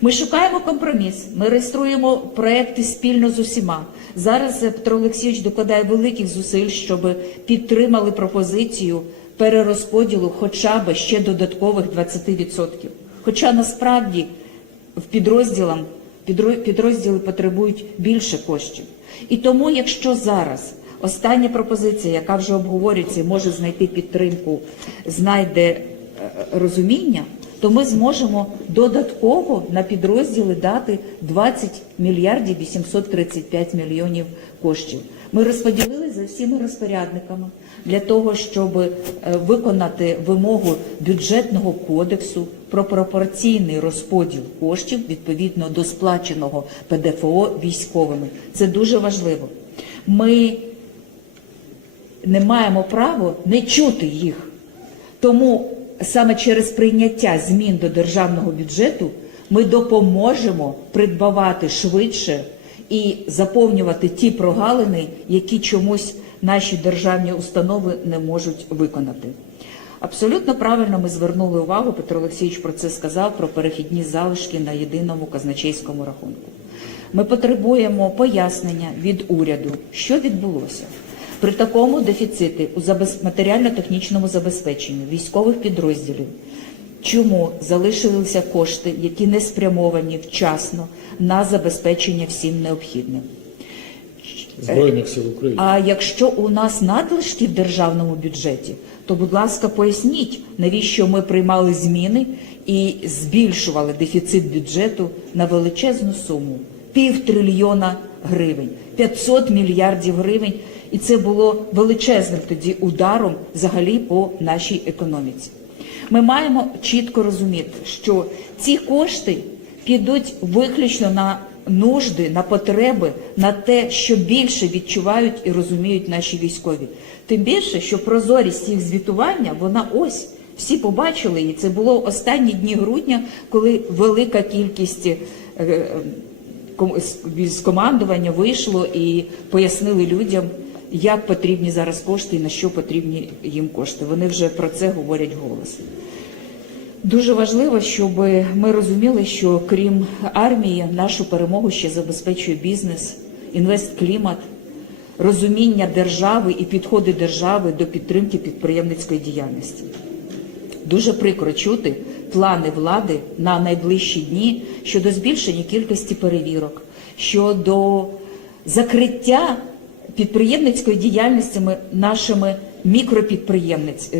Ми шукаємо компроміс, ми реєструємо проекти спільно з усіма. Зараз е, Петро Олексійович докладає великих зусиль, щоб підтримали пропозицію перерозподілу хоча б ще додаткових 20%. Хоча насправді в підрозділам підро- підрозділи потребують більше коштів. І тому, якщо зараз остання пропозиція, яка вже обговорюється може знайти підтримку, знайде е, розуміння, то ми зможемо додатково на підрозділи дати 20 мільярдів 835 мільйонів коштів. Ми розподілили за всіми розпорядниками для того, щоб е, виконати вимогу бюджетного кодексу про пропорційний розподіл коштів відповідно до сплаченого ПДФО військовими. Це дуже важливо. Ми не маємо права не чути їх. Тому саме через прийняття змін до державного бюджету ми допоможемо придбавати швидше і заповнювати ті прогалини, які чомусь наші державні установи не можуть виконати. Абсолютно правильно ми звернули увагу, Петро Олексійович про це сказав, про перехідні залишки на єдиному казначейському рахунку. Ми потребуємо пояснення від уряду, що відбулося. При такому дефіциті у матеріально-технічному забезпеченні військових підрозділів, чому залишилися кошти, які не спрямовані вчасно на забезпечення всім необхідним? Збройних сил України. А якщо у нас надлишки в державному бюджеті, то, будь ласка, поясніть, навіщо ми приймали зміни і збільшували дефіцит бюджету на величезну суму пів трильйона гривень, 500 мільярдів гривень. І це було величезним тоді ударом взагалі по нашій економіці. Ми маємо чітко розуміти, що ці кошти підуть виключно на нужди, на потреби, на те, що більше відчувають і розуміють наші військові. Тим більше, що прозорість їх звітування, вона ось всі побачили її. Це було останні дні грудня, коли велика кількість е, е, з- командування вийшло і пояснили людям, як потрібні зараз кошти і на що потрібні їм кошти. Вони вже про це говорять голос. Дуже важливо, щоб ми розуміли, що крім армії, нашу перемогу ще забезпечує бізнес, інвестклімат, розуміння держави і підходи держави до підтримки підприємницької діяльності. Дуже прикро чути плани влади на найближчі дні щодо збільшення кількості перевірок, щодо закриття підприємницької діяльності нашими мікропідприємниць.